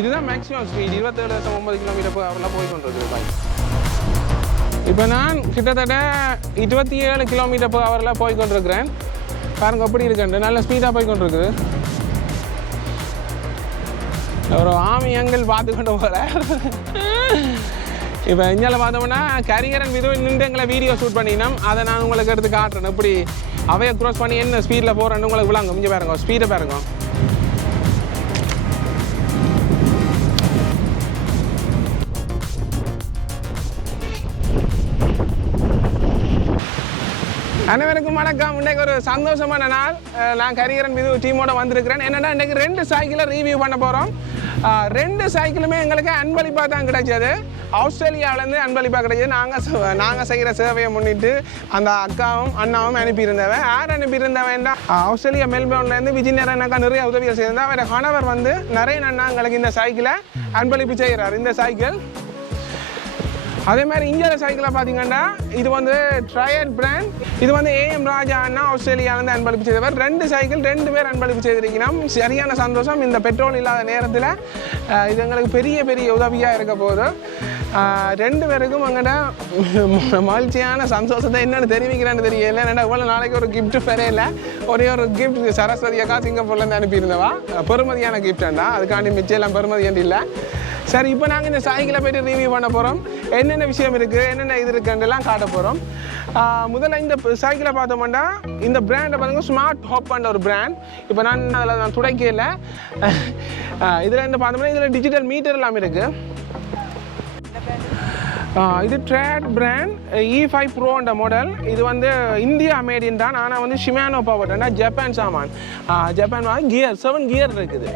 இதுதான் maximum speed 27.9 km/h போய் கொண்டிருக்குது பைக். இப்போ நான் கிட்டத்தட்ட 27 km/h போய் கொண்டிருக்கிறேன். பாருங்க எப்படி இருக்குன்னு நல்ல ஸ்பீடாக போய் கொண்டிருக்குது. ஒரு ஆமி அங்கிள் பார்த்து கொண்டு போகிற. இப்போ இங்கே பார்த்தோம்னா கரியரன் விதம் நின்று எங்களை வீடியோ ஷூட் பண்ணினோம். அதை நான் உங்களுக்கு எடுத்து காட்டுறேன். எப்படி அவையை க்ராஸ் பண்ணி என்ன ஸ்பீடில் போகிறேன்னு உங்களுக்கு விளாங்க. இங்கே பாருங்க ஸ்பீடை பாருங்க. அனைவருக்கும் வணக்கம். இன்றைக்கு ஒரு சந்தோஷமான நாள். நான் கரியரன் விது டீமோட வந்திருக்கிறேன். என்னென்னா இன்றைக்கு 2 சைக்கிளை ரிவ்யூ பண்ண போகிறோம். 2 சைக்கிளுமே எங்களுக்கு அன்பளிப்பாக தான் கிடைச்சது. ஆஸ்திரேலியாவிலேருந்து அன்பளிப்பாக கிடைச்சது. நாங்கள் செய்கிற சேவையை முன்னிட்டு அந்த அக்காவும் அண்ணாவும் அனுப்பியிருந்தவன். யார் அனுப்பியிருந்தவன்டா ஆஸ்திரேலியா மெல்போர்ன்லேருந்து விஜயநேரனாக்கா நிறைய உதவிகள் செய்திருந்தா. அவரை கணவர் வந்து நிறைய அண்ணா எங்களுக்கு இந்த சைக்கிளை அன்பளிப்பு செய்கிறார். இந்த சைக்கிள் அதே மாதிரி இந்தியாவில் சைக்கிளை பார்த்தீங்கன்னா இது வந்து triad பிராண்ட். இது வந்து ஏஎம் ராஜா அண்ணா ஆஸ்திரேலியாவிலேருந்து அன்பளிப்பு செய்தவர். 2 சைக்கிள் 2 பேர் அன்பளிப்பு செய்திருக்கணும். சரியான சந்தோஷம். இந்த பெட்ரோல் இல்லாத நேரத்தில் இது எங்களுக்கு பெரிய உதவியாக இருக்க போகுது. 2 பேருக்கும் அங்கே மகிழ்ச்சியான சந்தோஷத்தை என்னென்னு தெரிவிக்கிறேன்னு தெரியல. என்னென்னா இவ்வளோ நாளைக்கு ஒரு கிஃப்ட் பெறையில் ஒரே ஒரு கிஃப்ட் சரஸ்வதி அக்கா சிங்கப்பூர்லேருந்து அனுப்பியிருந்தவா. பெருமதியான கிஃப்டண்டா. அதுக்காண்டி மிச்சம் எல்லாம் பெருமதியாண்டு இல்லை. சரி, இப்போ நாங்கள் இந்த சைக்கிளை போய்ட்டு ரிவ்யூ பண்ண போகிறோம். என்னென்ன விஷயம் இருக்குது, என்னென்ன இது இருக்குன்றலாம் காட்ட போகிறோம். முதல்ல இந்த சைக்கிளை பார்த்தோம்னா இந்த பிராண்டை பார்த்தீங்கன்னா smartehop என்ற ஒரு பிராண்ட். இப்போ நான் துடைக்கல. இதில் என்ன பார்த்தோம்னா இதில் டிஜிட்டல் மீட்டர் எல்லாம் இருக்குது. இது triad பிராண்ட் E5 ப்ரோன்ற மாடல். இது வந்து இந்தியா மேடின் தான். ஆனால் வந்து shimano பவர்னா ஜப்பான் சாமான். ஜப்பான் கியர் 7 கியர் இருக்குது.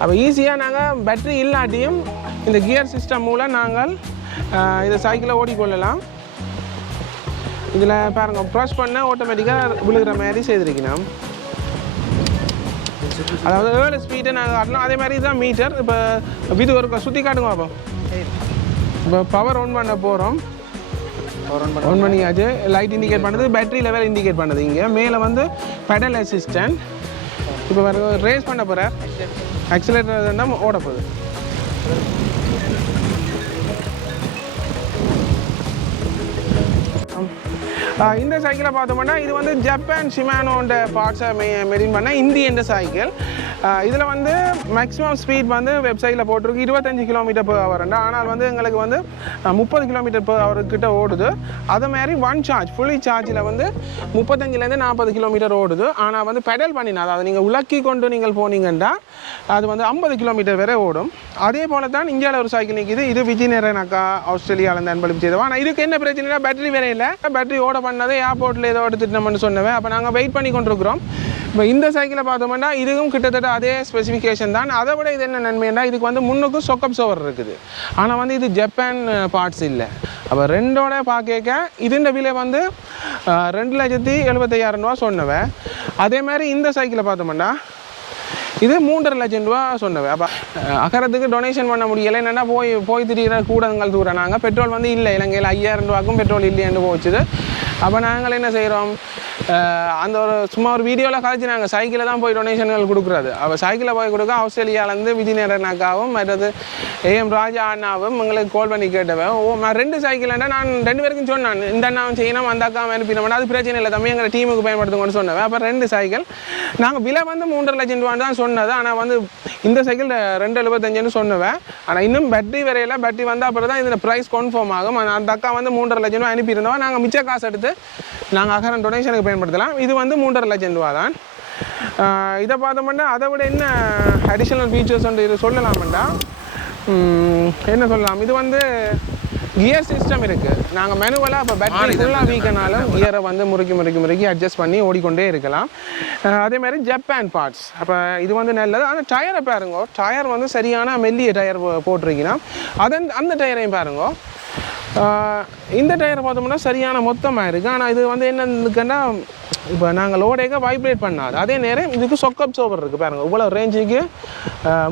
அப்போ ஈஸியாக நாங்கள் பேட்ரி இல்லாட்டியும் இந்த கியர் சிஸ்டம் மூலம் நாங்கள் இந்த சைக்கிளை ஓடிக்கொள்ளலாம். இதில் பாருங்கள் ப்ரெஸ் பண்ண ஆட்டோமேட்டிக்காக விழுகிற மாதிரி செய்திருக்கணும். அதாவது 7 ஸ்பீடை நாங்கள் காட்டலாம். அதே மாதிரி இதுதான் மீட்டர். இப்போ இது ஒரு சுற்றி காட்டுங்க பார்ப்போம். இப்போ பவர் ஆன் பண்ண போகிறோம். ஆன் பண்ணியாச்சு. லைட் இண்டிகேட் பண்ணுது, பேட்டரி லெவல் இண்டிகேட் பண்ணுது. இங்கே மேலே வந்து பெடல் அசிஸ்டன்ட். இப்போ ரேஸ் பண்ண போகிறேன். ஆக்சிலேட்டர் தான் ஓட போகுது. இந்த சைக்கிளை பார்த்தோம்னா இது வந்து ஜப்பான் ஷிமானோன்ற பார்ட்ஸை மெயின் பண்ண இந்தியன் சைக்கிள். இதில் வந்து மேக்ஸிமம் ஸ்பீட் வந்து வெப்சைட்டில் போட்டிருக்கு 25 km/h. ஆனால் வந்து எங்களுக்கு வந்து 30 km/h கிட்ட ஓடுது. அது மாதிரி ஒன் சார்ஜ் ஃபுல்லி சார்ஜில் வந்து 35லேருந்து 40 km ஓடுது. ஆனால் வந்து பெடல் பண்ணினா அதாவது நீங்கள் உலக்கி கொண்டு நீங்கள் போனீங்கன்னா அது வந்து 50 km வரை ஓடும். அதே போல தான் இந்தியாவில் ஒரு சைக்கிள் நிற்கிது. இது விஜயநேரனாக்கா ஆஸ்திரேலியாவிலேருந்து அன்பளிப்பு செய்தவா. ஆனால் இதுக்கு என்ன பிரச்சனைனா பேட்டரி வேற இல்லை. பேட்டரி ஓட பண்ணது ஏர்போர்ட்டில் ஏதோ எடுத்துட்டு நம்மன்னு சொன்னவேன். அப்போ நாங்கள் வெயிட் பண்ணி கொண்டிருக்கிறோம். இப்போ இந்த சைக்கிளை பார்த்தோம்னா இதுவும் கிட்டத்தட்ட அதே ஸ்பெசிஃபிகேஷன் தான். அதை விட இது என்ன நன்மைன்னா இதுக்கு வந்து முன்னுக்கும் சொக்கப் சோவர் இருக்குது. ஆனால் வந்து இது ஜப்பான் பார்ட்ஸ் இல்லை. அப்போ ரெண்டோட பார்க்க இதுன்ற விலை வந்து 2,75,000 சொன்னவன். அதே மாதிரி இந்த சைக்கிளை பார்த்தோம்னா இது 3.5 லட்சம் ரூபா சொன்னவன். அப்போ அகரத்துக்கு டொனேஷன் பண்ண முடியலை. என்னென்னா போய் திடீர கூடங்கள் தூரம் நாங்கள் பெட்ரோல் வந்து இல்லை. இலங்கையில் 5,000 ரூபாக்கும் பெட்ரோல் இல்லைன்னு போச்சுது. அப்போ நாங்கள் என்ன செய்கிறோம், அந்த சும்மா ஒரு வீடியோவில் கழிச்சு நாங்கள் சைக்கிளில் தான் போய் டொனேஷன்கள் கொடுக்குறது. அப்போ சைக்கிளில் போய் கொடுக்க ஆஸ்திரேலியாவிலேருந்து விஜயநேரன் அக்காவும் மற்றது ஏஎம் ராஜா அண்ணாவும் எங்களுக்கு கால் பண்ணி கேட்டவன். நான் 2 சைக்கிள்னா நான் 2 பேருக்கும் சொன்னான், இந்த அண்ணாவும் செய்யணும் அந்த அக்காவும் அனுப்பினோம்னா அது பிரச்சனை இல்லை தம்பி எங்களை டீமுக்கு பயன்படுத்துங்கன்னு சொன்னேன். அப்போ 2 சைக்கிள் நாங்கள் விலை வந்து 3.5 லட்சம் ரூபான்னு தான் சொன்னது. ஆனால் வந்து இந்த சைக்கிள் 2,75,000 சொன்னவன். ஆனால் இன்னும் பேட்டரி வரையில பேட்டரி வந்து அப்புறம் தான் இதில் ப்ரைஸ் கன்ஃபார்ம் ஆகும். அந்த அக்கா வந்து 3.5 லட்சம் ரூபா அனுப்பியிருந்தோம். நாங்கள் மிச்ச காசு எடுத்து நாங்கள் அகரன் டொனேஷனுக்கு பயன்படுத்தலாம். இது வந்து 3.5 லட்சம் ரூபா தான். இதை பார்த்தோம்னா அதை விட என்ன அடிஷ்னல் ஃபீச்சர்ஸ் வந்து இது சொல்லலாம்டா என்ன சொல்லலாம். இது வந்து கியர் சிஸ்டம் இருக்குது. நாங்கள் மெனுவலாக இப்போ பேட்டரி ஃபுல்லாக வீக்கனாலும் கியரை வந்து முறுக்கி அட்ஜஸ்ட் பண்ணி ஓடிக்கொண்டே இருக்கலாம். அதேமாதிரி ஜப்பான் பார்ட்ஸ். அப்போ இது வந்து நல்லது. ஆனால் டயரை பாருங்க, டயர் வந்து சரியான மெல்லிய டயர் போட்டிருக்கீங்கன்னா அந்த டயரையும் பாருங்க. இந்த டயரை பார்த்தோம்னா சரியான மொத்தமாக இருக்குது. ஆனால் இது வந்து என்னன்னா இப்போ நாங்கள் லோடேக்க வைப்ரேட் பண்ணாது. அதே நேரம் இதுக்கு சொக்கப் சோவர் இருக்குது பாருங்கள். இவ்வளோ ரேஞ்சுக்கு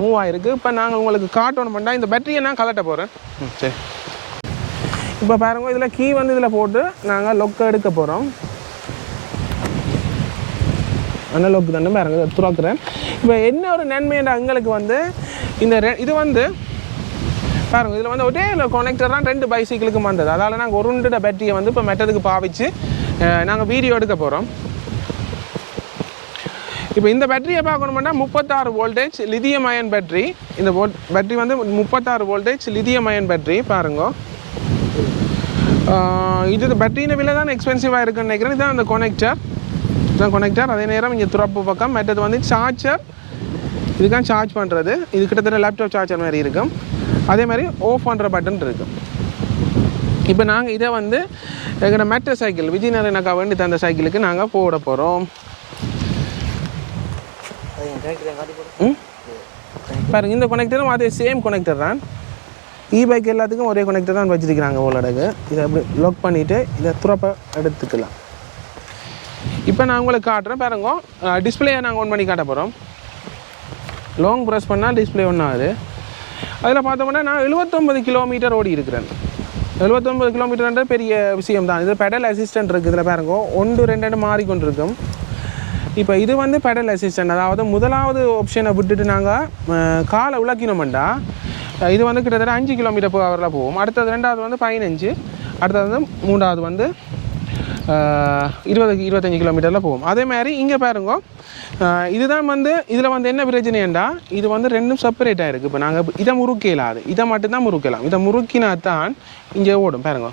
மூவ் ஆகிருக்கு. இப்போ நாங்கள் உங்களுக்கு காட்டணும் பண்ணால் இந்த பேட்டரியை நான் கலட்ட போகிறேன். சரி, இப்போ பாருங்க இதில் கீ வந்து இதில் போட்டு நாங்கள் லொக்கை எடுக்க போகிறோம். அந்த லொக்கு தானே பாருங்க துறக்கிறேன். இப்போ என்ன ஒரு நன்மைன்னா எங்களுக்கு வந்து இது வந்து பாருங்கள், இதில் வந்து ஒரே கனெக்டர் தான் 2 பைசைக்கிளுக்கும் வந்தது. அதால் நாங்கள் ஒரு பேட்டரியை வந்து இப்போ மெட்டதுக்கு பாவிச்சு நாங்கள் வீடியோ எடுக்க போகிறோம். இப்போ இந்த பேட்டரியை பார்க்கணும்னா 36 வோல்டேஜ் லித்தியம் அயன் பேட்டரி. இந்த பேட்டரி வந்து 36 வோல்டேஜ் லித்தியம் அயன் பேட்டரி. பாருங்க, இது பேட்டரியின் விலை தான் எக்ஸ்பென்சிவாக இருக்குன்னு நினைக்கிறேன். இதுதான் அந்த கனெக்டர். அதே நேரம் இங்கே துறப்பு பக்கம் மற்றது வந்து சார்ஜர். இதுதான் சார்ஜ் பண்ணுறது. இது கிட்டத்தட்ட லேப்டாப் சார்ஜர் மாதிரி இருக்கும். அதே மாதிரி ஆஃப் பண்ணுற பட்டன் இருக்குது. இப்போ நாங்கள் இதை வந்து எங்களோட மெட்ட சைக்கிள் விஜயநகரனுக்கா வேண்டி தந்த சைக்கிளுக்கு நாங்கள் போட போகிறோம். பாருங்க, இந்த கனெக்டரும் அதே சேம் கனெக்டர் தான். ebike எல்லாத்துக்கும் ஒரே கனெக்டர் தான் வச்சிருக்கிறாங்க ஓலடகு. இதை அப்படி லாக் பண்ணிவிட்டு இதை துறப்ப எடுத்துக்கலாம். இப்போ நான் உங்களுக்கு காட்டுறேன். பாருங்க, டிஸ்பிளேயை நாங்கள் ஆன் பண்ணி காட்ட போகிறோம். லாங் ப்ரெஸ் பண்ணால் டிஸ்பிளே ஒன்றும் ஆகுது. அதில் பார்த்தோம்னா நான் 79 கிலோமீட்டர் ஓடி இருக்கிறேன். 79 கிலோமீட்டர்ன்ற பெரிய விஷயம் தான். இது பெடல் அசிஸ்டன்ட் இருக்குது. இதில் பாருங்க 1 2 மாறிக்கொண்டிருக்கும். இப்போ இது வந்து பெடல் அசிஸ்டன்ட். அதாவது முதலாவது ஆப்ஷனை விட்டுட்டு நாங்கள் காலை விளக்கினோம்டா இது வந்து கிட்டத்தட்ட 5 km/h போகும். அடுத்தது 2வது வந்து 15, அடுத்தது வந்து 3வது வந்து 20-25 km போகும். அதே மாதிரி இங்கே பாருங்க, இதுதான் வந்து இதில் வந்து என்ன பிரச்சனைண்டா இது வந்து ரெண்டும் செப்பரேட்டாக இருக்குது. இப்போ நாங்கள் இதை முறுக்கலாது, இதை மட்டும்தான் முறுக்கலாம். இதை முறுக்கினா தான் இங்கே ஓடும். பாருங்க,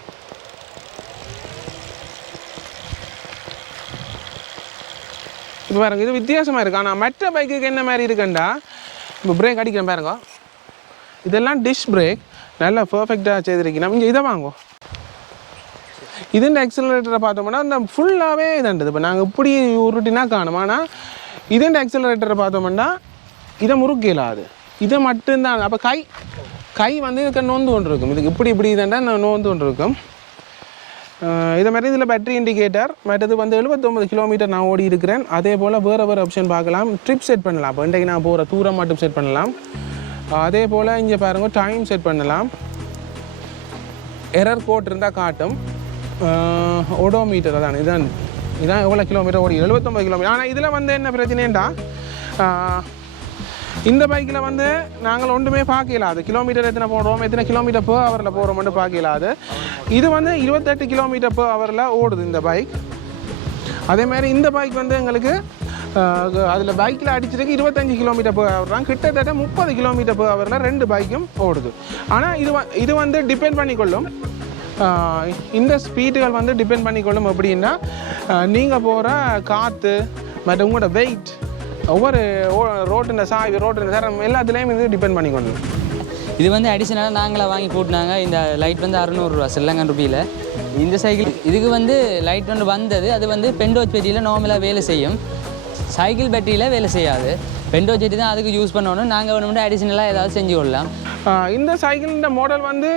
இப்போ பாருங்க, இது வித்தியாசமாக இருக்குது. ஆனால் மற்ற பைக்குக்கு என்ன மாதிரி இருக்குண்டா, இப்போ பிரேக் அடிக்கிறேன் பாருங்க, இதெல்லாம் டிஷ் பிரேக் நல்லா பர்ஃபெக்டாக செய்திருக்கணும். இங்கே இதை வாங்குவோம். இதுன்ற எக்ஸலரேட்டரை பார்த்தோம்னா இந்த ஃபுல்லாகவே இதுன்றது. இப்போ நாங்கள் இப்படி உருட்டினா காணும். ஆனால் இதுன்ற எக்ஸலரேட்டரை பார்த்தோம்னா இதை முறுக்கலாது, இதை மட்டும்தான். அப்போ கை வந்து இதுக்கு நோந்து கொண்டு இருக்கும். இதுக்கு இப்படி இதுண்டா நோந்து கொண்டு இருக்கும். இதே மாதிரி இதில் பேட்டரி இண்டிகேட்டர். மற்றது வந்து 79 கிலோமீட்டர் நான் ஓடி இருக்கிறேன். அதே போல் வேறு ஆப்ஷன் பார்க்கலாம். ட்ரிப் செட் பண்ணலாம். இப்போ இன்றைக்கு நான் போகிற தூரம் மட்டும் செட் பண்ணலாம். அதே போல் இங்கே பாருங்கள், டைம் செட் பண்ணலாம். எரர் கோட் இருந்தால் காட்டும். ஓடோமீட்டர் தான். இதான் எவ்வளோ கிலோமீட்டர் ஓடி 79 கிலோமீட்டர். ஆனால் இதில் வந்து என்ன பிரச்சனைண்டா, இந்த பைக்கில் வந்து நாங்கள் ஒன்றுமே பார்க்கலாது. கிலோமீட்டர் எத்தனை போடுறோம், எத்தனை km/h போகிறோம் மட்டும் பார்க்கலாது. இது வந்து 28 km/h ஓடுது இந்த பைக். அதே மாதிரி இந்த பைக் வந்து எங்களுக்கு அதில் பைக்கில் அடிச்சிருக்கு 25 km/h தான். கிட்டத்தட்ட 30 km/h 2 பைக்கும் ஓடுது. ஆனால் இது வந்து டிபெண்ட் பண்ணிக்கொள்ளும். இந்த ஸ்பீடுகள் வந்து டிபெண்ட் பண்ணிக்கொள்ளும். எப்படின்னா நீங்கள் போகிற காற்று மற்ற உங்களோட வெயிட், ஒவ்வொரு ரோட்டின் சாய்வு, ரோட்டின் தரம் எல்லாத்துலேயும் இது டிபெண்ட் பண்ணிக்கொள்ளும். இது வந்து அடிஷனலாக நாங்களாக வாங்கி போட்டுனாங்க. இந்த லைட் வந்து 600 ரூபா ஸ்ரீலங்கன் ருபியில். இந்த சைக்கிள் இதுக்கு வந்து லைட் ஒன்று வந்தது. அது வந்து பெண்டோஜ் பேட்டரியில் நார்மலாக வேலை செய்யும், சைக்கிள் பேட்டரியில் வேலை செய்யாது. பெண்டோஜ் பேட்டரி தான் அதுக்கு யூஸ் பண்ணணும். நாங்கள் வேணும்னா அடிஷனலாக ஏதாவது செஞ்சு கொள்ளலாம். இந்த சைக்கிள் மாடல் வந்து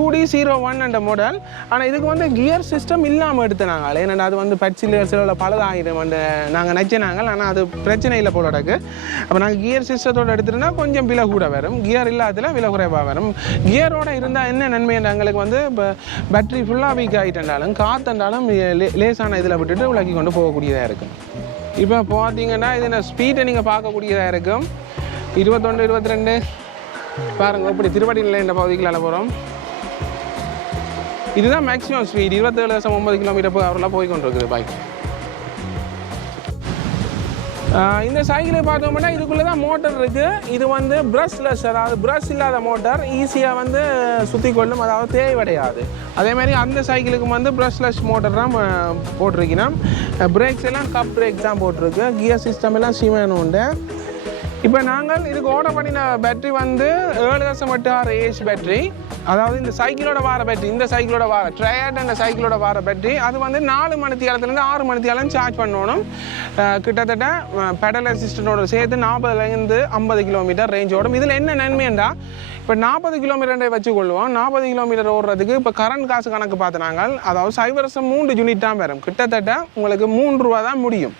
UD01 என்ற மாடல். ஆனால் இதுக்கு வந்து கியர் சிஸ்டம் இல்லாமல் எடுத்துனாங்க. ஏன்னா அது வந்து சில பலதாயிரம் நாங்கள் நச்சினாங்க. ஆனால் அது பிரச்சனை இல்லை போலடக்கு. அப்போ நாங்கள் கியர் சிஸ்டத்தோடு எடுத்துட்டோம்னா கொஞ்சம் விலை கூட வரும். கியர் இல்லாததில் விலை குறைவாக வரும். கியரோடு இருந்தால் என்ன நன்மை எங்களுக்கு வந்து இப்போ பேட்டரி ஃபுல்லாக வீக் ஆகிட்டாலும் காற்றுண்டாலும் லேசான இதில் விட்டுட்டு விளக்கி கொண்டு போகக்கூடியதாக இருக்கும். இப்போ பார்த்தீங்கன்னா இது ஸ்பீடை நீங்கள் பார்க்கக்கூடியதாக இருக்கும். 21 22 பாருங்க, இப்படி திருவடி நிலை என்ற பகுதிகளால் போகிறோம். இதுதான் மேக்ஸிமம் ஸ்பீட். 27.9 km/h போய் கொண்டிருக்குது பைக். இந்த சைக்கிளை பார்த்தோம்னா இதுக்குள்ளே தான் மோட்டர் இருக்குது. இது வந்து ப்ரஷ்லெஸ், அதாவது ப்ரஷ் இல்லாத மோட்டார். ஈஸியாக வந்து சுற்றி கொள்ளும், அதாவது தேவையடையாது. அதேமாதிரி அந்த சைக்கிளுக்கு வந்து ப்ரஷ்லெஸ் மோட்டர் தான் போட்டிருக்கணும். பிரேக்ஸ் எல்லாம் கப் பிரேக் தான் போட்டிருக்கு. கியர் சிஸ்டம் எல்லாம் ஷிமானோ உண்டு. இப்போ நாங்கள் இதுக்கு ஆர்டர் பண்ணின பேட்டரி வந்து 7.8 AH பேட்டரி. அதாவது இந்த சைக்கிளோட வார பேட்டரி, இந்த சைக்கிளோட வார triad என்ற சைக்கிளோட வார பேட்டரி. அது வந்து 4 மணித்தியாலத்துலேருந்து 6 மணித்தியாலம் சார்ஜ் பண்ணணும். கிட்டத்தட்ட பெடல் அசிஸ்டன்டோட சேர்த்து 40 50 km ரேஞ்ச் ஓடும். இதில் என்ன நன்மைண்டா, இப்போ 40 km வச்சுக்கொள்வோம். 40 km ஓடுறதுக்கு இப்போ கரண்ட் காசு கணக்கு பார்த்தினாங்க. அதாவது 3 யூனிட் தான் வரும். கிட்டத்தட்ட உங்களுக்கு 3 ரூபா தான் முடியும்.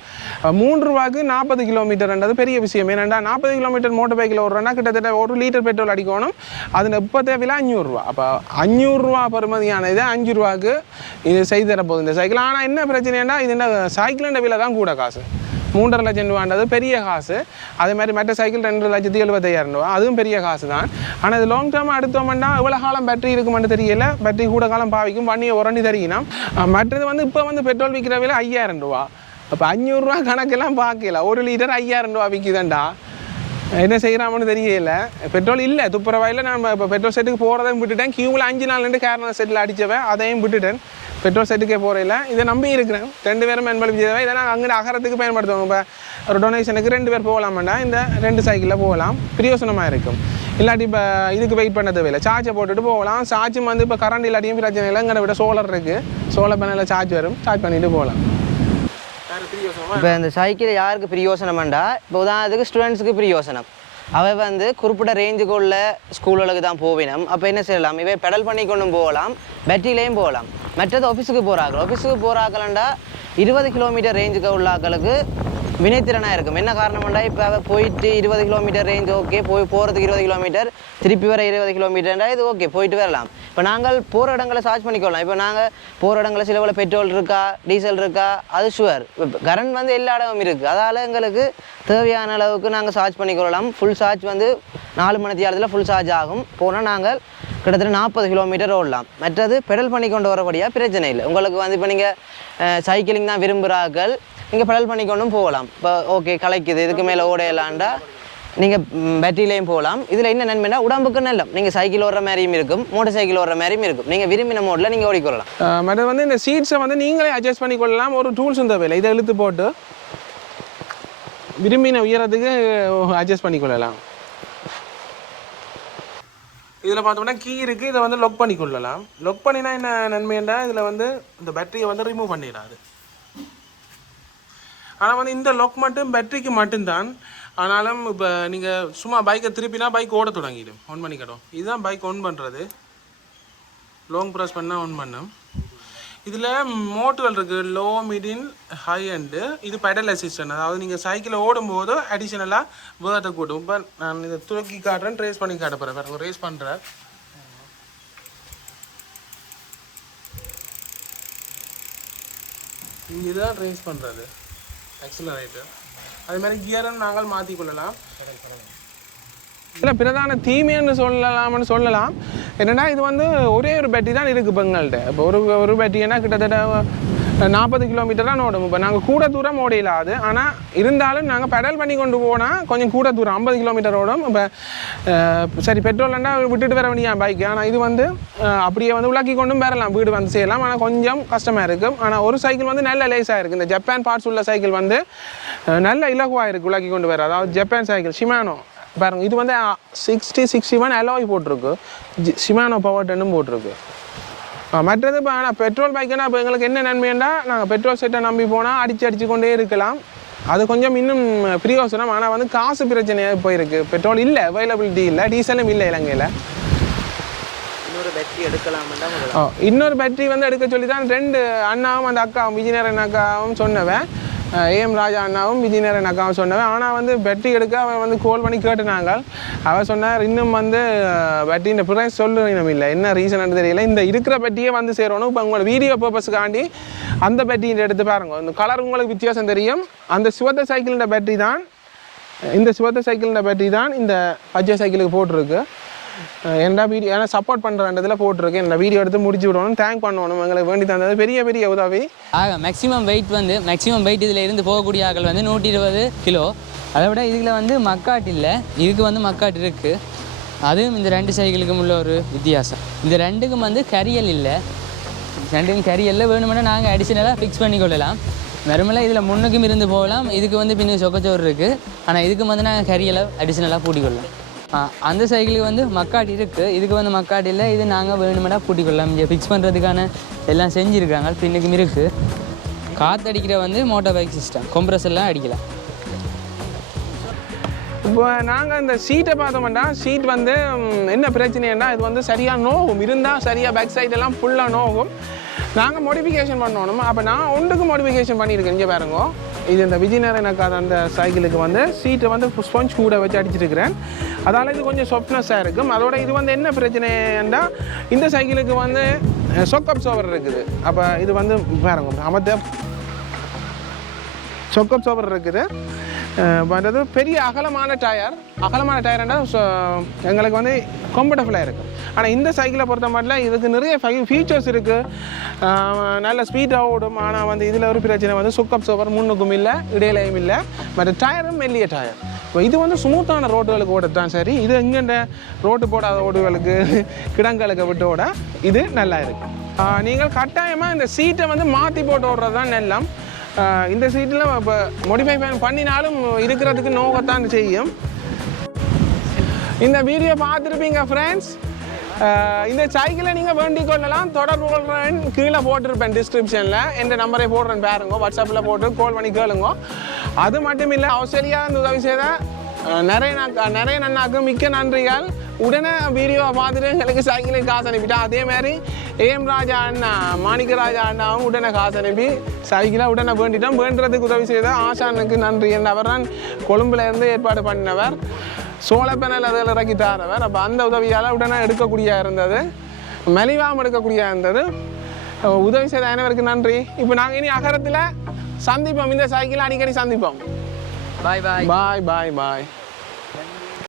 3 ரூபாய்க்கு 40 km பெரிய விஷயம். ஏன்னா 40 km மோட்டர் பைக்கில் ஓடுறோன்னா கிட்டத்தட்ட 1 லிட்டர் பெட்ரோல் அடிக்கணும். அதில் இப்போ தேவையில்லை 500 ரூபா. அப்போ 500 ரூபா பெறுமதியான இதை 5 ரூபாய்க்கு இது செய்து தரப்போகுது இந்த சைக்கிள். ஆனால் என்ன பிரச்சனைன்னா இது சைக்கிளோட விலை தான் கூட காசு. 3.5 லட்சம் ரூபான்றது பெரிய காசு. அதே மாதிரி மற்ற சைக்கிள் 2,75,000 ரூபா, அதுவும் பெரிய காசு தான். ஆனால் இது லாங் டேர்மாக எடுத்தோம்னா எவ்வளோ காலம் பேட்டரி இருக்குமென்னு தெரியல. பேட்டரி கூட காலம் பாவிக்கும், வண்டியை உரண்டி தரீங்கன்னா. மற்றது வந்து இப்போ வந்து பெட்ரோல் விற்கிற விலை 5,000 ரூபா. அப்போ 500 ரூபா கணக்கெல்லாம் பார்க்கல. 1 லிட்டர் 5,000 ரூபா விற்கிதாண்டா. என்ன செய்யறாமனு தெரியல. பெட்ரோல் இல்லை துப்புரவாயில். நான் இப்போ பெட்ரோல் செட்டுக்கு போகிறதையும் விட்டுட்டேன். கியூவில் 5 நாள் கேரளா செட்டில் அடித்தவன் அதையும் விட்டுட்டேன். பெட்ரோல் செட்டுக்கே போகிறதில்ல. இதை நம்பி இருக்கிறேன். 2 பேரும் பயன்படுத்தியதை இதை நான் அங்கே அகரத்துக்கு பயன்படுத்துவோம். இப்போ ஒரு டொனேஷனுக்கு 2 பேர் போகலாமாண்டா இந்த 2 சைக்கிளில் போகலாம், பிரயோசனமாக இருக்கும். இல்லாட்டி இப்போ இதுக்கு வெயிட் பண்ண தேவையில்லை, சார்ஜை போட்டுட்டு போகலாம். சார்ஜும் வந்து இப்போ கரண்ட் இல்லாட்டியும் பிரச்சனை இல்லை. எங்களை விட சோலர் இருக்குது, சோலர் பேனலில் சார்ஜ் வரும், சார்ஜ் பண்ணிட்டு போகலாம். இப்போ இந்த சைக்கிள் யாருக்கு பிரயோசனம்டா, இப்போ உதாரணத்துக்கு ஸ்டூடெண்ட்ஸுக்கு பிரயோசனம். அவை வந்து குறிப்பிட்ட ரேஞ்சுக்குள்ள ஸ்கூலுக்கு தான் போவினோம். அப்போ என்ன செய்யலாம், இவை பெடல் பண்ணி கொண்டும் போகலாம், பேட்டரியிலையும் போகலாம். மற்றது ஆஃபீஸுக்கு போகிறாக்கலண்டா 20 கிலோமீட்டர் ரேஞ்சுக்கு உள்ள ஆக்களுக்கு வினைத்திறனாக இருக்கும். என்ன காரணம்டா, இப்போ போயிட்டு 20 கிலோமீட்டர் ரேஞ்ச் ஓகே, போகிறதுக்கு 20 கிலோமீட்டர், திருப்பி வர 20 கிலோமீட்டர்ன்றா இது ஓகே, போயிட்டு வரலாம். இப்போ நாங்கள் போகிற இடங்களை சார்ஜ் பண்ணிக்கொள்ளலாம். இப்போ நாங்கள் போகிற இடங்களில் சில வேலை பெட்ரோல் இருக்கா, டீசல் இருக்கா, அது ஷுவர். கரண்ட் வந்து எல்லா இடமும் இருக்குது. அதால் எங்களுக்கு தேவையான அளவுக்கு நாங்கள் சார்ஜ் பண்ணிக்கொள்ளலாம். ஃபுல் சார்ஜ் வந்து 4 மணி நேரத்தில் ஃபுல் சார்ஜ் ஆகும். போனால் நாங்கள் கிட்டத்தட்ட 40 கிலோமீட்டர் ஓடலாம். மற்றது பெடல் பண்ணி கொண்டு வரபடியாக பிரச்சனை இல்லை. உங்களுக்கு வந்து இப்போ நீங்கள் சைக்கிளிங் தான் விரும்புகிறார்கள், நீங்கள் பெடல் பண்ணிக்கொண்டும் போகலாம். இப்போ ஓகே கலைக்குது, இதுக்கு மேலே ஓடையலாண்டா நீங்கள் பேட்டரியிலையும் போகலாம். இதில் என்ன நன்மைனா உடம்புக்கு நல்ல, நீங்கள் சைக்கிள் ஓடுற மாதிரியும் இருக்கும், மோட்டர் சைக்கிள் ஓடுற மாதிரியும் இருக்கும். நீங்கள் விரும்பின மோடில் நீங்கள் ஓடிக்கொள்ளலாம். மற்றது வந்து இந்த சீட்ஸை வந்து நீங்களே அட்ஜஸ்ட் பண்ணிக்கொள்ளலாம். ஒரு டூல்ஸ் தேவையில்லை, இதை இழுத்து போட்டு விரும்பின உயரத்துக்கு அட்ஜஸ்ட் பண்ணிக்கொள்ளலாம். இதில் பார்த்தோம்னா கீ இருக்குது, இதை வந்து லொக் பண்ணிக்கொள்ளலாம். லொக் பண்ணினா என்ன நன்மைண்டா, இதில் வந்து இந்த பேட்டரியை வந்து ரிமூவ் பண்ணிடாது. ஆனால் வந்து இந்த லொக் மட்டும் பேட்டரிக்கு மட்டும்தான். ஆனாலும் இப்போ நீங்கள் சும்மா பைக்கை திருப்பினா பைக் ஓட தொடங்கிடும், ஆன் பண்ணிக்கிடும். இதுதான் பைக் ஆன் பண்ணுறது, லாங் ப்ரெஸ் பண்ணால் ஆன் பண்ணும். இதில் மோட்டுகள் இருக்குது, லோ, மிடின், ஹை அண்டு. இது பெடல் அசிஸ்டன்ட், அதாவது நீங்கள் சைக்கிளை ஓடும்போது அடிஷ்னலாக வேர்த்தை கூட்டும். இப்போ நான் இதை துவக்கி காட்டுறேன், ட்ரேஸ் பண்ணி காட்ட போகிறேன். வேறு ரேஸ் பண்ணுறேன். இங்கே இதுதான் ரேஸ் பண்ணுறது, ஆக்சிலரேட்டர். அதே மாதிரி கியரும் நாங்கள் மாற்றிக்கொள்ளலாம். இல்லை பிரதான தீமைன்னு சொல்லலாம். என்னென்னா இது வந்து ஒரே ஒரு பேட்டரி தான் இருக்குது இப்போ எங்கள்கிட்ட. இப்போ ஒரு பேட்டரினா கிட்டத்தட்ட 40 கிலோமீட்டர் தான் ஓடும். இப்போ நாங்கள் கூட தூரம் ஓடையிலாது. ஆனால் இருந்தாலும் நாங்கள் பெடல் பண்ணி கொண்டு போனால் கொஞ்சம் கூட தூரம் 50 கிலோமீட்டர் ஓடும். இப்போ சரி பெட்ரோல்னா விட்டுட்டு வர வேண்டிய பைக்கு. ஆனால் இது வந்து அப்படியே வந்து உலக்கி கொண்டும் வரலாம், வீடு வந்து செய்யலாம். ஆனால் கொஞ்சம் கஷ்டமாக இருக்கும். ஆனால் ஒரு சைக்கிள் வந்து நல்ல லேஸாக இருக்குது. இந்த ஜப்பான் பார்ட்ஸ் உள்ள சைக்கிள் வந்து நல்ல இலகுவாக இருக்குது உலக்கி கொண்டு வர. அதாவது ஜப்பான் சைக்கிள் ஷிமானோ பாருங்கள், இது வந்து 6061 அலாய் போட்டிருக்கு, ஷிமானோ பவர் 10 போட்டிருக்கு. மற்றது இப்போ ஆனால் பெட்ரோல் பைக்குன்னா இப்போ எங்களுக்கு என்ன நன்மைன்னா, நாங்கள் பெட்ரோல் செட்டை நம்பி போனால் அடித்து கொண்டே இருக்கலாம். அது கொஞ்சம் இன்னும் பிரயோசனம். ஆனால் வந்து காசு பிரச்சனையாக போயிருக்கு. பெட்ரோல் இல்லை, அவைலபிலிட்டி இல்லை, டீசலும் இல்லை இலங்கையில். இன்னொரு பேட்டரி எடுக்கலாம்னா இன்னொரு பேட்டரி வந்து எடுக்க சொல்லி தான் 2 அண்ணாவும் அந்த அக்காவும் விஜயநேரன் அக்காவும் சொன்னவன், ஏஎம் ராஜா அண்ணாவும் விஜயநேரன் அக்காவும் சொன்னவன். ஆனால் வந்து பேட்டரி எடுக்க அவன் வந்து கால் பண்ணி கேட்டுனாங்க. அவன் சொன்னார் இன்னும் வந்து பேட்டரியின் ப்ரைஸ் சொல்லணும் இல்லை, என்ன ரீசன் தெரியல. இந்த இருக்கிற பேட்டரியே வந்து சேரணும். இப்போ உங்களோட வீடியோ பர்பஸுக்காண்டி அந்த பேட்டரியை எடுத்து பாருங்க, இந்த கலர் உங்களுக்கு வித்தியாசம் தெரியும். அந்த சிவத்த சைக்கிளின் பேட்டரி தான், இந்த சிவத்த சைக்கிளின் பேட்டரி தான் இந்த பச்சை சைக்கிளுக்கு போட்டிருக்கு. என்ன வீடியோ ஏன்னா சப்போர்ட் பண்ணுறதுல போட்டிருக்கு. என்ன வீடியோ எடுத்து முடிச்சு விடணும், தேங்க் பண்ணணும். எங்களுக்கு வேண்டி தந்தது பெரிய உதவி. மேக்ஸிமம் வெயிட் இதில் இருந்து போகக்கூடிய ஆக்கள் வந்து 120 கிலோ. அதை விட இதில் வந்து மக்காட்டு இல்லை, இதுக்கு வந்து மக்காட்டு இருக்குது. அதுவும் இந்த 2 சைக்கிளுக்கும் உள்ள ஒரு வித்தியாசம். இந்த 2க்கும் வந்து கரியல் இல்லை, 2க்கும் கரியலில் வேணுமென்னா நாங்கள் அடிஷனலாக ஃபிக்ஸ் பண்ணி கொள்ளலாம். வெறுமெல்லாம் இதில் முன்னுக்கும் இருந்து போகலாம், இதுக்கு வந்து பின்னுக்கு சொக்கச்சோறு இருக்குது. ஆனால் இதுக்கு வந்து நாங்கள் கரியலை அடிஷனலாக பூட்டிக்கொள்ளலாம். அந்த சைக்கிளுக்கு வந்து மக்காட்டி இருக்குது, இதுக்கு வந்து மக்காட்டி இல்லை. இது நாங்கள் வேணுமெண்டா பூட்டிக்கொள்ளலாம். இங்கே ஃபிக்ஸ் பண்ணுறதுக்கான எல்லாம் செஞ்சுருக்காங்க, பின்னுக்கும் இருக்குது. காற்றடிக்கிற வந்து மோட்டார் பைக் சிஸ்டம், கொம்ப்ரஸர்லாம் அடிக்கலாம். இப்போ நாங்கள் இந்த சீட்டை பார்த்தோம்னா, சீட் வந்து என்ன பிரச்சனைன்னா, இது வந்து சரியாக நோகும் இருந்தால் சரியாக பேக் சைடெல்லாம் ஃபுல்லாக நோகும். நாங்கள் மாடிஃபிகேஷன் பண்ணணும். அப்போ நான் ஒன்றுக்கு மாடிஃபிகேஷன் பண்ணியிருக்கேன். இங்கே பாருங்க, இது இந்த விஜயநேரன் அக்காத அந்த சைக்கிளுக்கு வந்து சீட்டை வந்து ஸ்பாஞ்ச் கூட வச்சு அடிச்சிருக்கிறேன். அதால் இது கொஞ்சம் சாஃப்ட்னஸாக இருக்கும். அதோட இது வந்து என்ன பிரச்சனைன்னா, இந்த சைக்கிளுக்கு வந்து ஷாக் அப்சார்பர் இருக்குது. அப்போ இது வந்து பாருங்க, சொக்கப் சோப்பர் இருக்குது. மற்றது பெரிய அகலமான டயர். அகலமான டயர்னா எங்களுக்கு வந்து கம்ஃபர்டபுளாக இருக்குது. ஆனால் இந்த சைக்கிளை பொறுத்த மட்டும் இதுக்கு நிறைய ஃபீச்சர்ஸ் இருக்குது. நல்ல ஸ்பீடாக ஓடும். ஆனால் வந்து இதில் ஒரு பிரச்சனை வந்து சொக்கப் சோப்பர் முன்னுக்கும் இல்லை, இடையிலையும் இல்லை. மற்ற டயரும் மெல்லிய டயர். இப்போ இது வந்து ஸ்மூத்தான ரோடுகளுக்கு ஓடத்தான் சரி. இது எங்கெண்ட ரோட்டு போடாத ஓடுகளுக்கு கிடங்களுக்கு விட்டு ஓட இது நல்லா இருக்குது. நீங்கள் கட்டாயமாக இந்த சீட்டை வந்து மாற்றி போட்டு ஓடுறது தான் நெல்லம். இந்த சீட்டில் இப்போ மோடிஃபை பண்ணினாலும் இருக்கிறதுக்கு நோக்கத்தான் செய்யும். இந்த வீடியோ பார்த்துருப்பீங்க ஃப்ரெண்ட்ஸ். இந்த சைக்கிளை நீங்கள் வேண்டிக் கொள்ளலாம். தொடர்பு கொள்கிறேன் கீழே போட்டிருப்பேன் டிஸ்கிரிப்ஷனில். எந்த நம்பரை போடுறேன் பாருங்க. வாட்ஸ்அப்பில் போட்டு கால் பண்ணி கேளுங்க. அது மட்டும் இல்லை, ஆஸ்திரேலியா இந்த உதவி செய்த நிறைய நன்னாக்கு மிக்க நன்றிகள். உடனே வீடியோவை பார்த்துட்டு எங்களுக்கு சைக்கிளுக்கு காசு அனுப்பிட்டா. அதே மாதிரி ஏஎம் ராஜா அண்ணா, மாணிக்க ராஜா அண்ணாவும் உடனே காசு அனுப்பி சைக்கிளை உடனே வேண்டிட்டோம். வேண்டுறதுக்கு உதவி செய்த ஆசானுக்கு நன்றி. அவர் தான் கொழும்புல இருந்து ஏற்பாடு பண்ணினவர். சோலார் பேனல் அதில் இறக்கிட்டாரவர். அப்போ அந்த உதவியால் உடனே எடுக்கக்கூடிய இருந்தது, மெலிவாமல் எடுக்கக்கூடிய இருந்தது. உதவி செய்த அனைவருக்கு நன்றி. இப்போ நாங்கள் இனி அகரத்தில் சந்திப்போம். இந்த சைக்கிளை அடிக்கடி சந்திப்போம். பாய் பாய் பாய் பாய் பாய்.